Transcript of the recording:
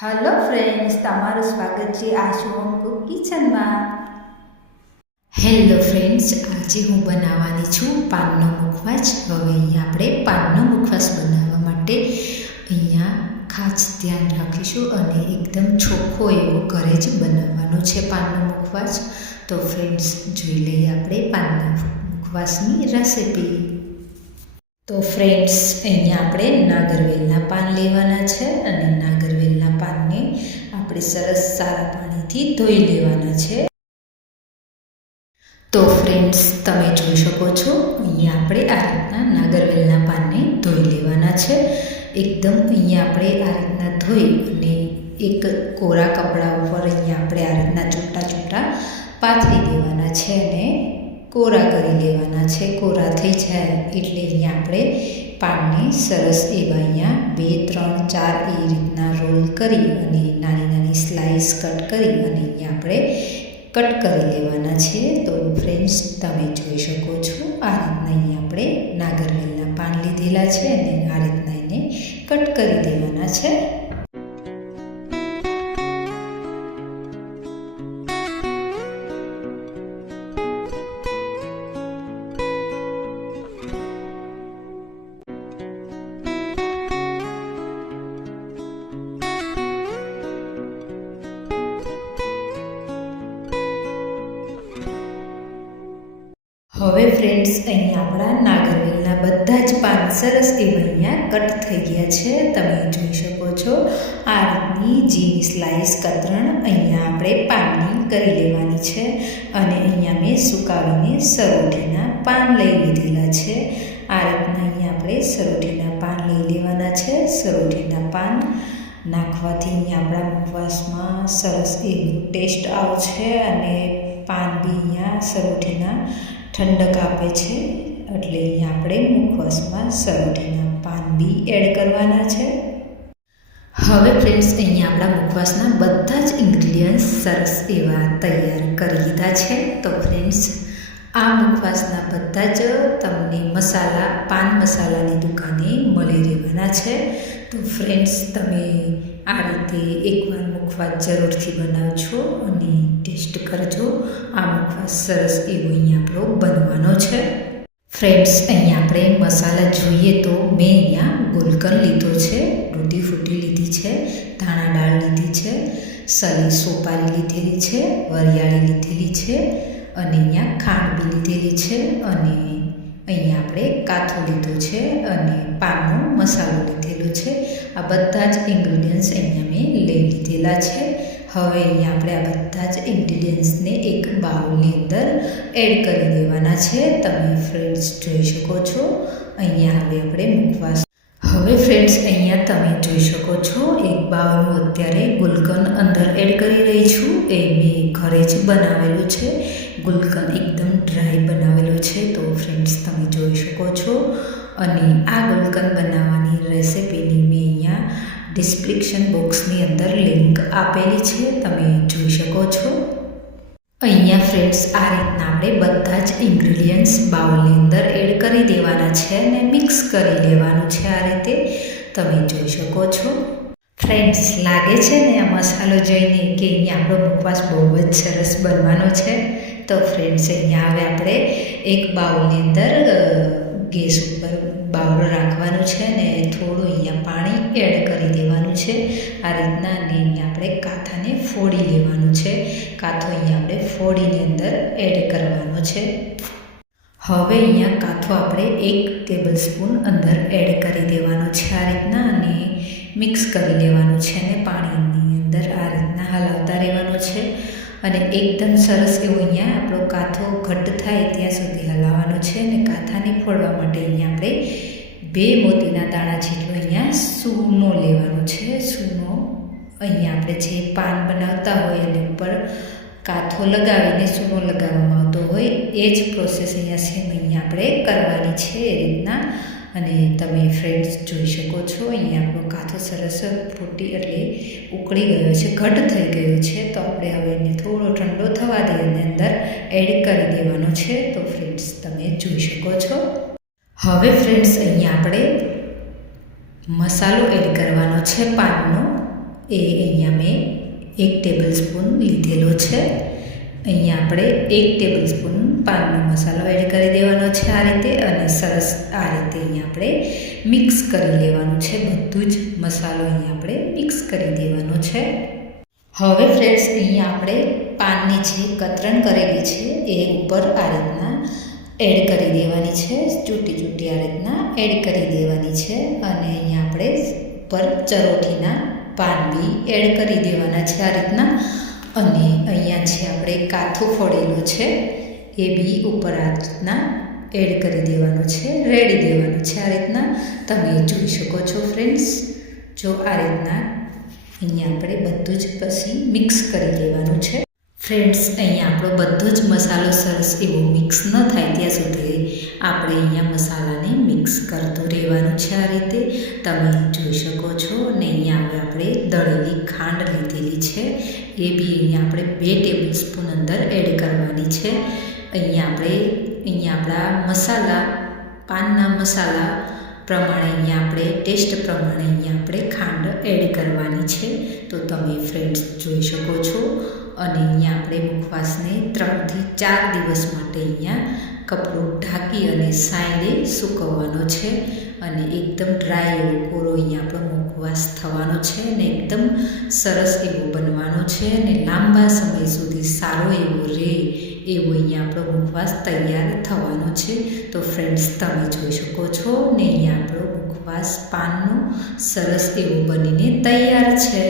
Hello friends તમારું સ્વાગત છે આશુ હોમ કુક કિચનમાં. હેલો ફ્રેન્ડ્સ આજે હું બનાવવાની છું પાનનો મુખવાસ. હવે અહીંયા આપણે પાનનો મુખવાસ બનાવવા માટે અહીંયા ખાસ ધ્યાન રાખીશું અને એકદમ ચોખ્ખો એવો ઘરે જ બનાવવાનો છે પાનનો મુખવાસ. તો ફ્રેન્ડ્સ જોઈ લઈએ આપણે પાનના મુખવાસની રેસિપી તો ફ્રેન્ડ્સ અહીંયા આપણે નાગરવેલના પાન લેવાના છે અને પાનને આપણે સરસ સારા પાણીથી ધોઈ લેવાના છે. તો ફ્રેન્ડ્સ તમે જોઈ શકો છો, અહીંયા આપણે આ રીતના નાગરવેલના પાનને ધોઈ લેવાના છે. એકદમ અહીંયા આપણે આ રીતના ધોઈ અને એક કોરા કપડા ઉપર અહીંયા આપણે આ રીતના છૂટા છૂટા પાથરી દેવાના છે અને કોરા કરી લેવાના છે. કોરા થઈ જાય એટલે અહીંયા આપણે પાનને સરસ એવા અહીંયા બે, ત્રણ, ચાર એ રીતના રોલ કરી અને નાની નાની સ્લાઇસ કટ કરી અને અહીંયા આપણે કટ કરી લેવાના છે. તો ફ્રેન્ડ્સ, તમે જોઈ શકો છો, આ રીતના અહીંયા આપણે નાગરવેલના પાન લીધેલા છે અને આ રીતના હવે ફ્રેન્ડ્સ અહીંયા આપણા નાગરવેલના બધા જ પાન સરસ એવા અહીંયા કટ થઈ ગયા છે. તમે જોઈ શકો છો, આ રીતની ઝીણી સ્લાઇસ કતરણ અહીંયા આપણે પાનની કરી લેવાની છે અને અહીંયા મેં સુકાવીને સરોઠીના પાન લઈ લીધેલા છે. આ રીતના અહીંયા આપણે સરોઠીના પાન લઈ લેવાના છે. સરોઠીના પાન નાખવાથી અહીંયા આપણા મુખવાસમાં સરસ એવો ટેસ્ટ આવશે અને પાન બી અહીંયા સરોઠીના ઠંડક આપે છે, એટલે અહીંયા આપણે મુખવાસમાં સરોઠીના પાન બી એડ કરવાના છે. હવે ફ્રેન્ડ્સ અહીંયા આપણા મુખવાસના બધા જ ઇન્ગ્રીડિયન્ટ્સ સરસ એવા તૈયાર કરી લીધા છે. તો ફ્રેન્ડ્સ, આ મુખવાસના બધા જ તમને મસાલા, પાન મસાલાની દુકાને મળી રહેવાના છે. તો ફ્રેન્ડ્સ, તમે આ રીતે એકવાર મુખવાસ જરૂરથી બનાવજો અને ટેસ્ટ કરજો. આ મુખવાસ સરસ એવો અહીંયા આપણો બનવાનો છે. ફ્રેન્ડ્સ, અહીંયા આપણે મસાલા જોઈએ તો મેં અહીંયા ગુલકન લીધો છે. દૂધી ફૂટી લીધી છે, ધાણા દાળ લીધી છે, સલી સોપારી લીધેલી છે, વરિયાળી લીધેલી છે અને અહીંયા ખાંડ બી લીધેલી છે અને અહીંયા આપણે કાથો લીધો છે અને પાનનો મસાલો લીધેલો છે. આ બધા જ ઇન્ગ્રીડિયન્ટ્સ અહીંયા મેં લઈ લીધેલા છે. હવે અહીંયા આપણે આ બધા જ ઇન્ગ્રીડિયન્ટ્સને એક બાઉલની અંદર એડ કરી દેવાના છે. તમે ફ્રેન્ડ્સ જોઈ શકો છો. અહીંયા હવે આપણે મૂકવા હવે ફ્રેન્ડ્સ અહીંયા તમે જોઈ શકો છો. એક બાઉલનું અત્યારે ગુલકન અંદર એડ કરી રહી છું. એ મેં ઘરે જ બનાવેલું છે. ગુલકન એકદમ ડ્રાય બનાવેલું છે. તો ફ્રેન્ડ્સ તમે જોઈ શકો છો. અને આ ગુલકન બનાવવાની રેસિપીની મેં અહીંયા ડિસ્ક્રિપ્શન બોક્સની અંદર લિંક આપેલી છે, તમે જોઈ શકો છો. અહીંયા ફ્રેન્ડ્સ આ રીતના આપણે બધા જ ઇન્ગ્રીડિયન્ટ્સ બાઉલની અંદર એડ કરી દેવાના છે અને મિક્સ કરી લેવાનું છે આ રીતે. તમે જોઈ શકો છો. ફ્રેન્ડ્સ લાગે છે ને આ મસાલો જોઈને કે અહીંયા આપણો ઉપવાસ બહુ જ સરસ બનવાનો છે? તો ફ્રેન્ડ્સ અહીંયા હવે આપણે એક બાઉલની અંદર ગેસ ઉપર બાવળ રાખવાનું છે ને થોડું અહીંયા પાણી એડ કરી દેવાનું છે. આ રીતના અહીંયા આપણે કાથાને ફોડી લેવાનું છે. કાથો અહીંયા આપણે ફોડીની અંદર એડ કરવાનો છે. હવે અહીંયા કાથો આપણે એક ટેબલ સ્પૂન અંદર એડ કરી દેવાનો છે. આ રીતના અને મિક્સ કરી લેવાનું છે અને પાણીની અંદર આ રીતના હલાવતા રહેવાનું છે. અને એકદમ સરસ એવો અહીંયા આપણો કાથો ઘટ્ટ થાય ત્યાં સુધી હલાવવાનો છે અને કાથાને ફોડવા માટે અહીંયા આપણે બે મોતીના દાણા જેટલો અહીંયા સૂનો લેવાનો છે. સૂનો અહીંયા આપણે જે પાન બનાવતા હોય એની ઉપર કાથો લગાવીને સૂનો લગાવવામાં આવતો હોય એ જ પ્રોસેસ અહીંયા સેમ અહીંયા આપણે કરવાની છે એ રીતના. અને તમે ફ્રેન્ડ્સ જોઈ શકો છો, અહીંયા આપણો કાથો સરસ ફૂટી એટલે ઉકળી ગયો છે ઘટ થઈ ગયો છે. તો એડ કરી દેવાનો છે, તો ફ્રેન્ડ્સ તમે જોઈ શકો છો. હવે ફ્રેન્ડ્સ અહીંયા આપણે મસાલો એડ કરવાનો છે પાનનો. એ અહીંયા મેં એક ટેબલ સ્પૂન લીધેલો છે. અહીંયા આપણે એક ટેબલ સ્પૂન પાનનો મસાલો એડ કરી દેવાનો છે આ રીતે અને સરસ આ રીતે અહીંયા આપણે મિક્સ કરી લેવાનું છે. બધું જ મસાલો અહીંયા આપણે મિક્સ કરી દેવાનો છે. હવે ફ્રેન્ડ્સ અહીંયા આપણે પાનની જે કતરણ કરેલી છે એ ઉપર આ રીતના એડ કરી દેવાની છે, ચૂંટી ચૂંટી આ રીતના એડ કરી દેવાની છે અને અહીંયા આપણે ઉપર ચરોઠીના પાન બી એડ કરી દેવાના છે આ રીતના. અને અહીંયા છે આપણે કાથું ફોડેલું છે એ બી ઉપર આ રીતના એડ કરી દેવાનું છે, રેડી દેવાનું છે આ રીતના. તમે જોઈ શકો છો ફ્રેન્ડ્સ, જો આ રીતના અહીંયા આપણે બધું જ પછી મિક્સ કરી લેવાનું છે. ફ્રેન્ડ્સ, અહીંયા આપણો બધો જ મસાલો સરસ એવો મિક્સ ન થાય ત્યાં સુધી આપણે અહીંયા મસાલાને મિક્સ કરતું રહેવાનું છે આ રીતે. તમે જોઈ શકો છો ને અહીંયા હવે આપણે દળેલી ખાંડ લીધેલી છે. એ બી અહીંયા આપણે બે ટેબલ સ્પૂન અંદર એડ કરવાની છે. અહીંયા આપણે, અહીંયા આપણા મસાલા, પાનના મસાલા પ્રમાણે અહીંયા આપણે, ટેસ્ટ પ્રમાણે અહીંયા આપણે ખાંડ એડ કરવાની છે. તો તમે ફ્રેન્ડ્સ જોઈ શકો છો. અને અહીંયા આપણે મુખવાસને ત્રણથી ચાર દિવસ માટે અહીંયા કપડું ઢાંકી અને સાંયડે સૂકવવાનો છે. અને એકદમ ડ્રાય એવો કોરો અહીંયા આપણો મુખવાસ થવાનો છે અને એકદમ સરસ એવો બનવાનો છે અને લાંબા સમય સુધી સારો એવો રહે એવો અહીંયા આપણો મુખવાસ તૈયાર થવાનો છે. તો ફ્રેન્ડ્સ તમે જોઈ શકો છો ને અહીંયા આપણો મુખવાસ પાનનો સરસ એવો બનીને તૈયાર છે.